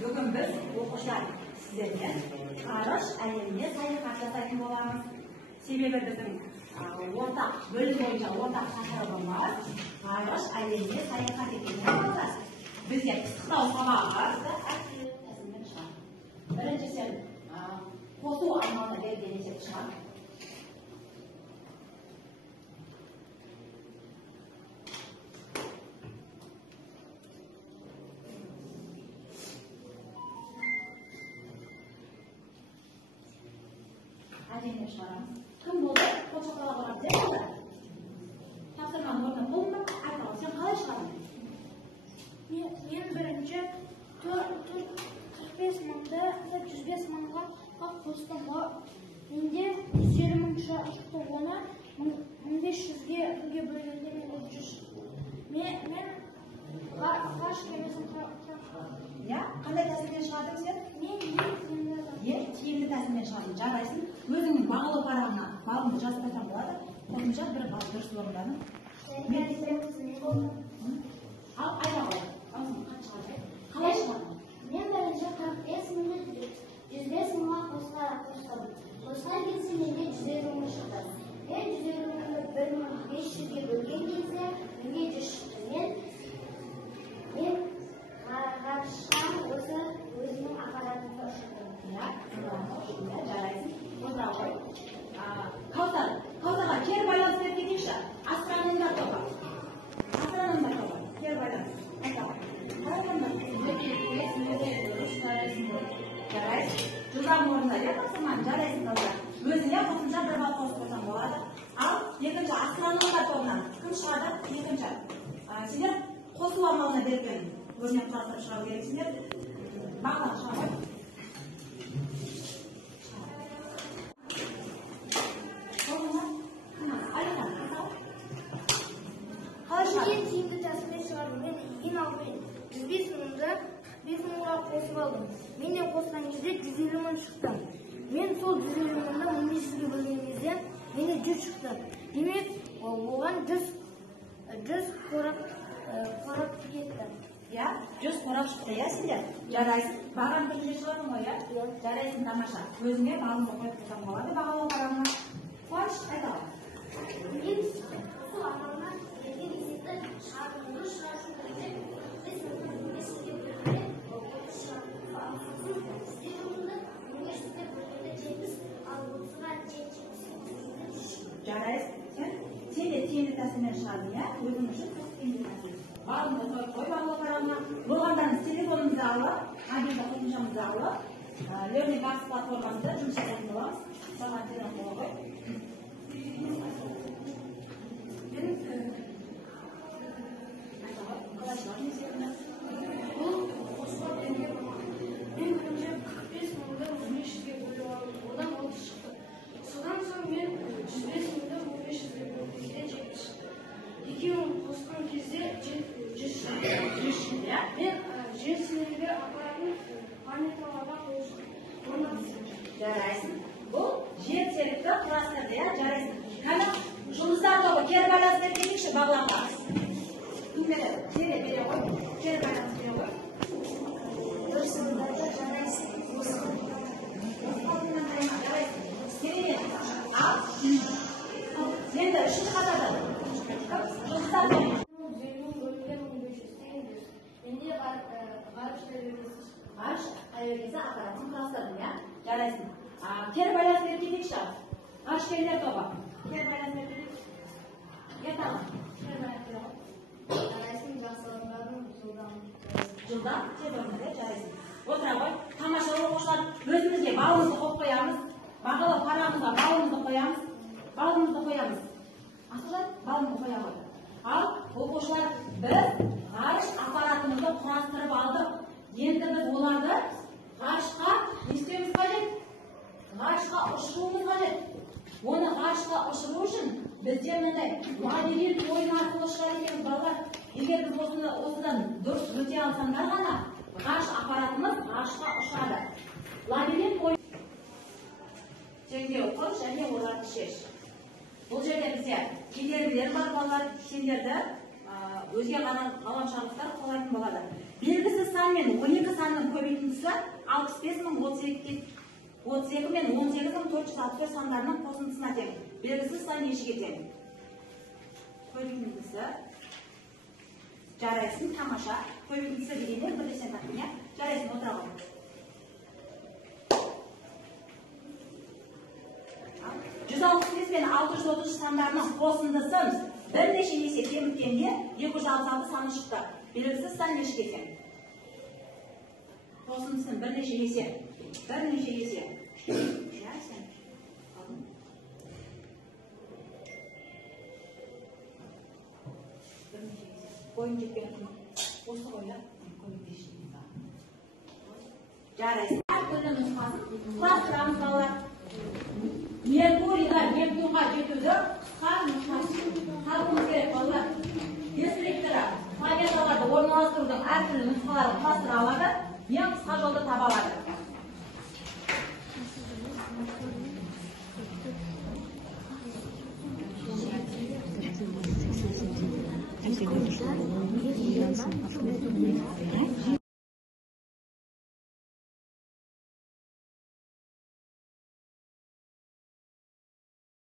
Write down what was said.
Бүгін біз оқушылар сіздермен ғарыш әлеміне саяхат жасайтын боламыз. Себебі біздің ортақ бөлім бойынша ортақ тақырыбымыз ғарыш әлеміне саяхат ететін боламыз. Бізге пысықтау сабағы тәсілмен шығады. Біріншісі қосу амалына берілген есеп шығады. Әдемі шығарамыз. Кім болды? Қошақала барады деп олар. Тапсырманың орнына болма, айтпау, сен қалай шығардың? Мен бірінші 45 мыңды 105 мыңға қостым. Менде 120 мың шықты, оны 1500-ге бөлгенде мен 100 шықты. Мен ғарыш кемесін Қандай тәсілмен шығардың сен? Мен тиімді тәсілмен шығардың. Жарайсың. Өзіңнің бағалы парағына балыңды жазып қойсаң болады. Қосымша бір бал дұрыс орындадың. Ал айта қой. Аузың қанша шығарды? Қалай шығардың? Мен бірінші 45 мыңды 105 мыңға қостым. Қосқан кезде менде 150 мың шықты. Мен 150 мыңды 1500-ге бөлген кезде менде 100 шықты. Мен ғарышқа өзінің аппаратымды ұшырдым. Жарайсың. Отыра қой. Каусарға кері байланыс беріп кетейікші. Астрономдар тобы. Кері байланыс. Жарайсың. Жылдам орында тапсырманы жарайсың каусар. Өзіне қосымша бір бал қосып қойсаң болады. Ал екінші астрономдар тобынан кім шығады? Екінші. Сендер қосу амалына берген өрнек қарастырып шығару керексіңдер. Бағалар шығады. Ең тиімді тәсілмен шығардым. Мен ең алдымен 105 мыңды 5 мыңға қосып алдым. Менде қосқан кезде 150 мың шықты. Мен сол 150 мыңды 1500-ге бөлген кезде менде 100 шықты. Демек, оған 100 қорап кетті. 100 қорап шықты, сендер? Жарайсың. Бағам түрінде шығардың ғой, жарайсың, тамаша. Өзіңе бағымды қойып тұрсаң болады, бағалау қарағына. Қойш, айталар. Мен сол амалына берген есепті шығардым. Шығарсын кезде 5 мыңды 1500-ге бөлгенде 1500-ге бөлгенде 70, ал 30-ға 70. Жарайсың. Сен де тиімді тәсілмен шығардың, өзің үшін тиімді тәсіл. Бағымды қой бағалау қарағына. Болғандарыңыз телефонымызды алып, мобильді қосымшамызды алып, Learning Box платформамызда жұмыс жасайтын боламыз. Саған телефон қоя қой. Бұл қосылып берген мен бірінші 45 мыңды 1500-ге бөліп алдым. Одан 30 шықты. Содан соң мен 105 мыңды 1500-ге бөлгенде 70 шықты. Екеуін қосқан кезде 100 шықты. Мен жер сілемге апаратын планеталарға қосып орнаттым. Жарайсың. Бұл жер серікті құрастырды, жарайсың. Кәні жұлдыздар тобы кері байланыс беріп кетейікші бағланға. Бере ғой. Кері байланыс бере ғой. Дұрысыңдарды жарайсың. Керемет. Ал енді үшінші қатарда жұлдыздар тобы. Менде ғарыш әуелгесі аппаратын құрастырдың, жарайсың. Кері байланыс беріп кетейікші. Ғарышкерлер тобы. Кері байланыс беріп кетейік. Ертаңыз. Кері байланыс беріп ғой. жарайсың, жақсылығын Жылдан тез орнында жарайсың. Отыра ғой. Тамаша оқушылар, өзімізге балымызды қойып қоямыз. Бағалы парамызға балымызды қоямыз. Асылжан, балымызды қоя ғой. Ал оқушылар, біз ғарыш аппаратымызды құрастырып алдық. Енді біз оларды ғарышқа істеуіміз қажет. Ғарышқа ұшыруымыз қажет. Оны ғарышқа ұшыру үшін бізде мынандай лабиринт ойын арқылы шығар екенбіз балалар. Егер біз осыдан дұрыс өте алсаңдар ғана ғарыш аппаратымыз ғарышқа ұшады. Лабиринт ойын теңдеу қыл және оларды шеш. Бұл жерде бізде кедергілер бар балалар, сендерді өзге ғаламшарлықтар қолайтын болады. Белгісіз сан мен 12 санның көбейтіндісі 65.032 мен 18.464 сандарының қосындысына тең. Белгісіз сан нешеге тең? Көбейтіндісі. Жарайсың, тамаша. Көбейтіндісі дегенде бірлесен таппын, я? Жарайсың, отыра ғой. 165 мен 630 сандарының қосындысын бірнеше есе кеміткенде 266 саны шықты. Белгісіз сан нешеге тең? Қосындысын бірнеше есе. Қойын жеткен құмық. Осы қойла. Жарайсың. Әр түрлі нұсқасын құрастырамыз балалар. Меркурийға, Нептунға жетуді қысқа нұсқасын табуымыз керек балалар. Дистрикторы планеталарды орналастырудың әр түрлі нұсқаларын құрастыра алады. Ең қысқа жолды таба алады. Gracias.